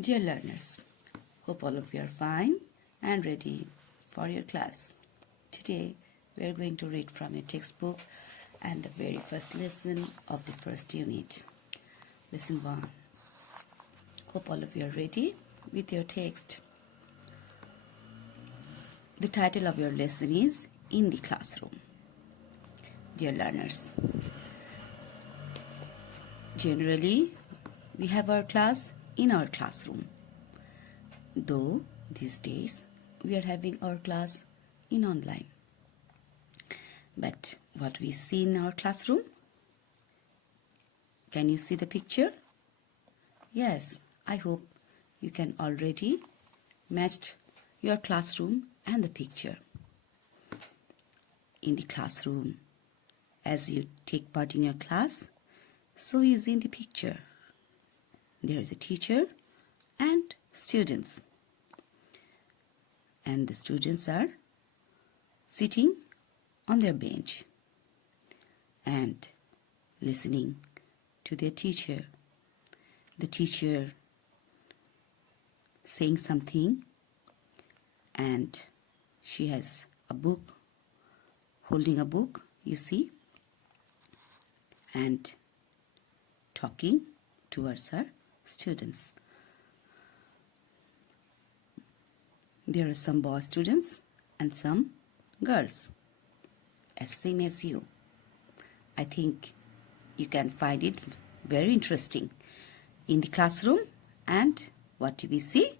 Dear learners, hope all of you are fine and ready for your class. Today we are going to read from your textbook and the very first lesson of the first unit, Lesson 1. Hope all of you are ready with your text. The title of your lesson is In the Classroom. Dear learners, generally we have our class in our classroom, though these days we are having our class in online. But what we see in our classroom? Can you see the picture? Yes, I hope you can already match your classroom and the picture. In the classroom, as you take part in your class, so is in the picture. There is a teacher and students. And the students are sitting on their bench and listening to their teacher. The teacher saying something, and she has a book, holding a book, you see, and talking towards her students. There are some boy students and some girls, as same as you. I think you can find it very interesting in the classroom. And what do we see?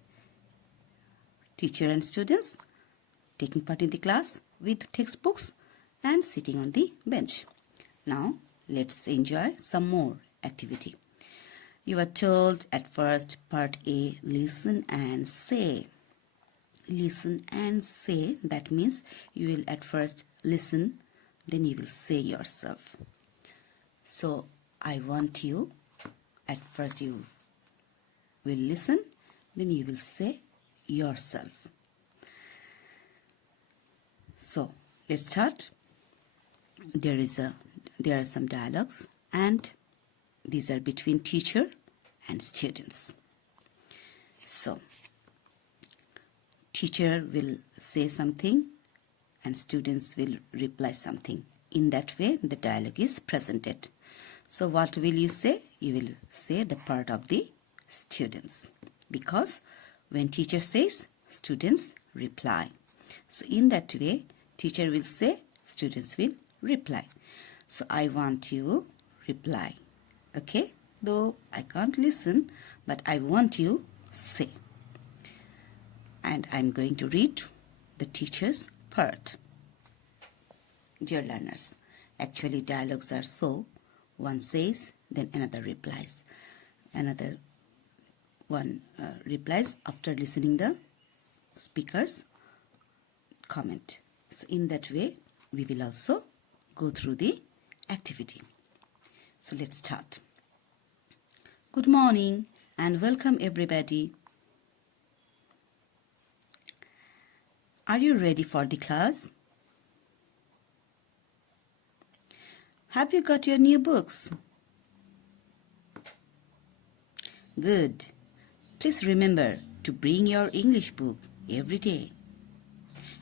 Teacher and students taking part in the class with textbooks and sitting on the bench. Now let's enjoy some more activity. You are told at first, part A, listen and say. Listen and say, that means you will at first listen, then you will say yourself. So I want you, at first you will listen, then you will say yourself. So let's start. There are some dialogues, and these are between teacher and students. So teacher will say something and students will reply something. In that way the dialogue is presented. So what will you say? You will say the part of the students, because when teacher says, students reply. So in that way teacher will say, students will reply. So I want you reply. Okay, though I can't listen, but I want you say. And I'm going to read the teacher's part. Dear learners, actually dialogues are so, one says, then another replies. Another one replies after listening the speaker's comment. So in that way, we will also go through the activity. So let's start. Good morning and welcome everybody. Are you ready for the class? Have you got your new books? Good. Please remember to bring your English book every day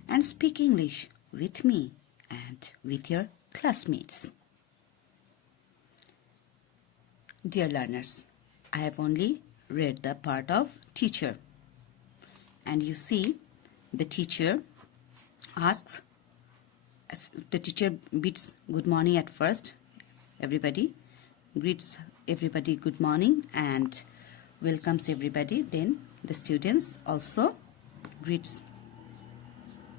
and speak English with me and with your classmates. Dear learners, I have only read the part of teacher. And you see, the teacher bids good morning at first. Everybody greets everybody good morning and welcomes everybody. Then the students also greets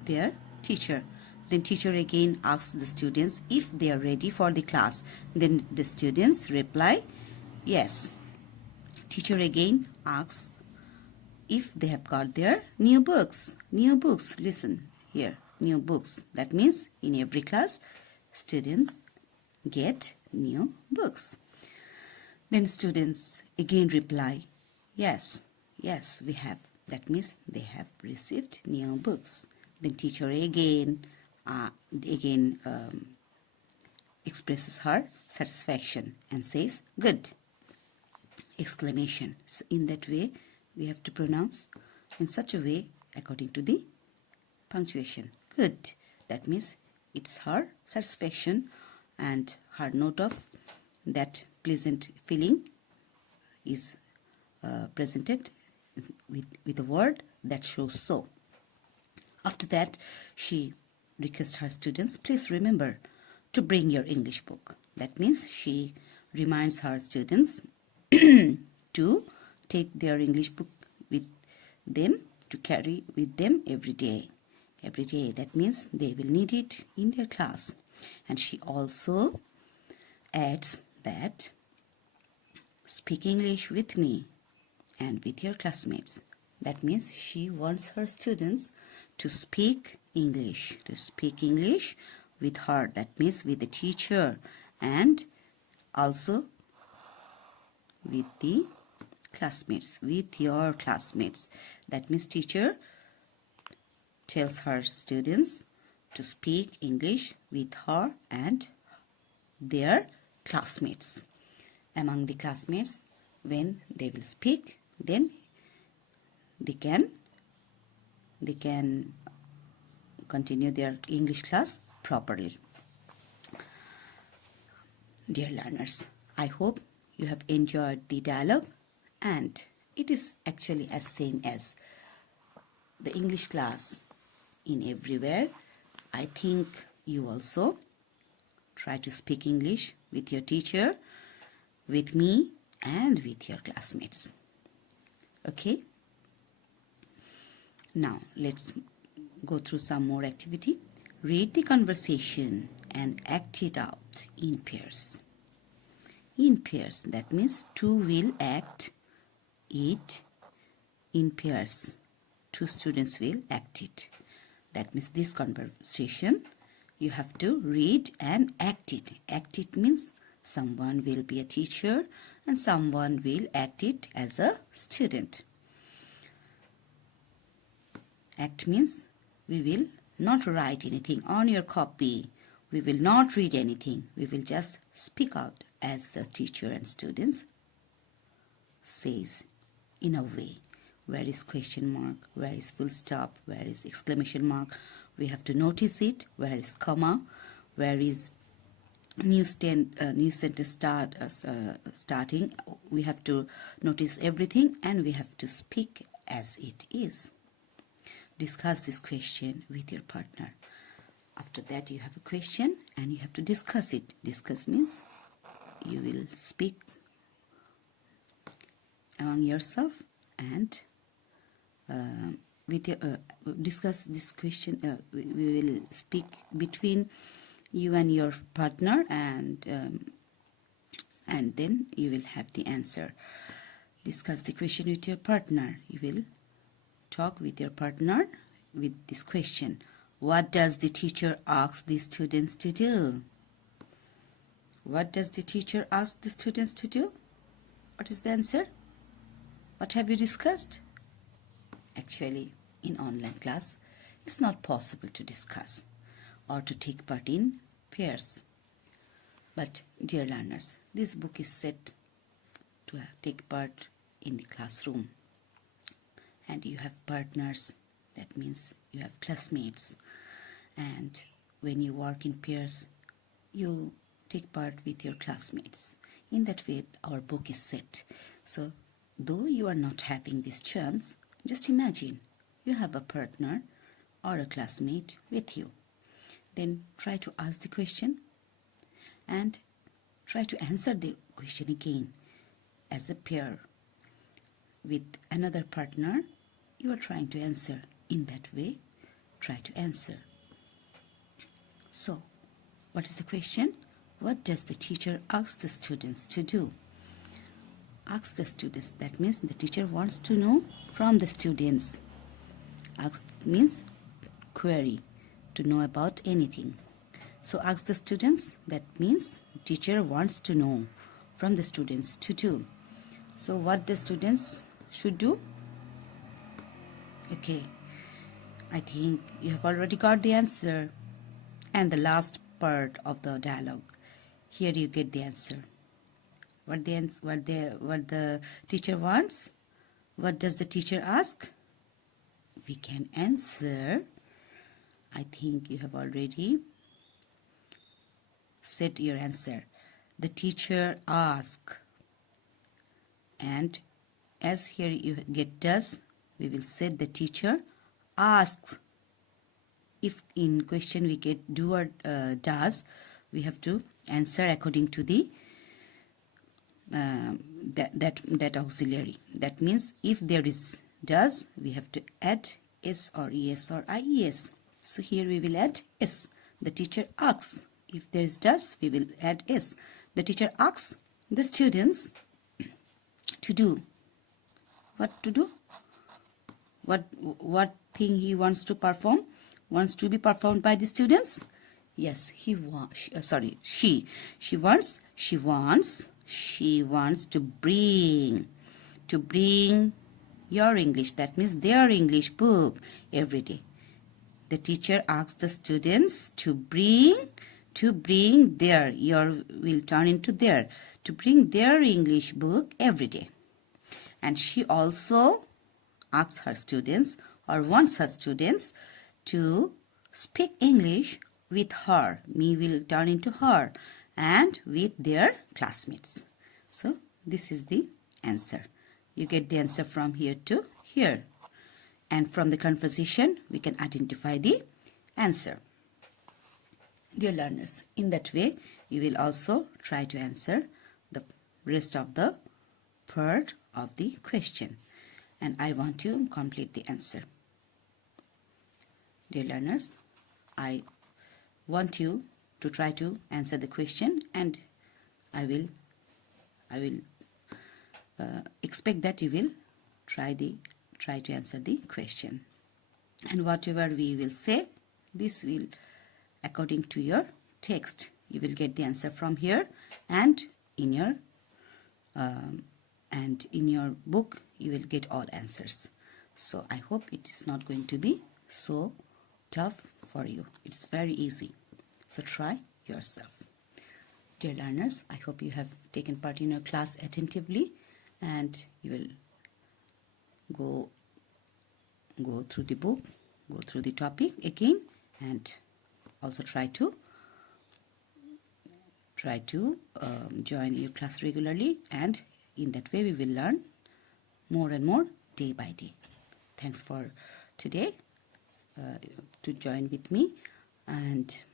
their teacher. Then teacher again asks the students if they are ready for the class. Then the students reply, yes. Teacher again asks if they have got their new books. New books, listen here, new books. That means in every class, students get new books. Then students again reply, yes, yes, we have. That means they have received new books. Then teacher again expresses her satisfaction and says, good! Exclamation. So in that way, we have to pronounce in such a way according to the punctuation. Good. That means it's her satisfaction and her note of that pleasant feeling is presented with a word that shows so. After that, she requests her students, please remember to bring your English book. That means she reminds her students to take their English book with them, to carry with them every day. Every day, that means they will need it in their class. And she also adds that speak English with me and with your classmates. That means she wants her students to speak English, with her. That means with the teacher and also with the classmates, with your classmates. That means teacher tells her students to speak English with her and their classmates. Among the classmates, when they will speak, then they can continue their English class properly. Dear learners, I hope you have enjoyed the dialogue, and it is actually as same as the English class in everywhere. I think you also try to speak English with your teacher, with me, and with your classmates. Okay? Now, let's go through some more activity. Read the conversation and act it out in pairs. In pairs, that means two will act it in pairs. Two students will act it. That means this conversation, you have to read and act it. Act it means someone will be a teacher and someone will act it as a student. Act means we will not write anything on your copy. We will not read anything. We will just speak out as the teacher and students says in a way. Where is question mark? Where is full stop? Where is exclamation mark? We have to notice it. Where is comma? Where is new sentence starting? We have to notice everything and we have to speak as it is. Discuss this question with your partner. After that, you have a question and you have to discuss it. Discuss means you will speak among yourself and with your, discuss this question. We will speak between you and your partner, and then you will have the answer. Discuss the question with your partner. You will talk with your partner with this question. What does the teacher ask the students to do? What does the teacher ask the students to do? What is the answer? What have you discussed? Actually, in online class, it's not possible to discuss or to take part in pairs. But, dear learners, this book is set to take part in the classroom. And you have partners, that means you have classmates. And when you work in pairs, you take part with your classmates. In that way, our book is set. So, though you are not having this chance, just imagine you have a partner or a classmate with you. Then try to ask the question and try to answer the question again as a pair with another partner. You are trying to answer. In that way, try to answer. So, what is the question? What does the teacher ask the students to do? Ask the students. That means the teacher wants to know from the students. Ask means query, to know about anything. So ask the students. That means teacher wants to know from the students to do. So what the students should do? Okay, I think you have already got the answer. And the last part of the dialogue. Here you get the answer. What the teacher wants? What does the teacher ask? We can answer. I think you have already said your answer. The teacher ask. And as here you get does, we will say the teacher asks. If in question we get do or does, we have to answer according to the that auxiliary. That means if there is does, we have to add s or es or ies. So here we will add s. The teacher asks. If there is does, we will add s. The teacher asks the students to do. What to do? What thing he wants to perform? Wants to be performed by the students? Yes, he wants. She wants to bring your English. That means their English book every day. The teacher asks the students to bring their, your will turn into their, to bring their English book every day. And she also asks her students or wants her students to speak English with her. Me will turn into her and with their classmates. So this is the answer. You get the answer from here to here. And from the conversation, we can identify the answer. Dear learners, in that way, you will also try to answer the rest of the part of the question. And I want to complete the answer. Dear learners, I want you to try to answer the question, and I will expect that you will try to answer the question. And whatever we will say, this will according to your text. You will get the answer from here, and in your book you will get all answers. So I hope it is not going to be so tough for you. It's very easy. So try yourself. Dear learners, I hope you have taken part in your class attentively, and you will go through the book, go through the topic again, and also try to join your class regularly, and in that way we will learn more and more day by day. Thanks for today to join with me, and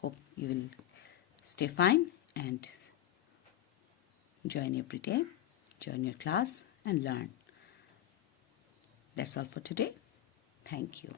hope you will stay fine and join every day, join your class and learn. That's all for today. Thank you.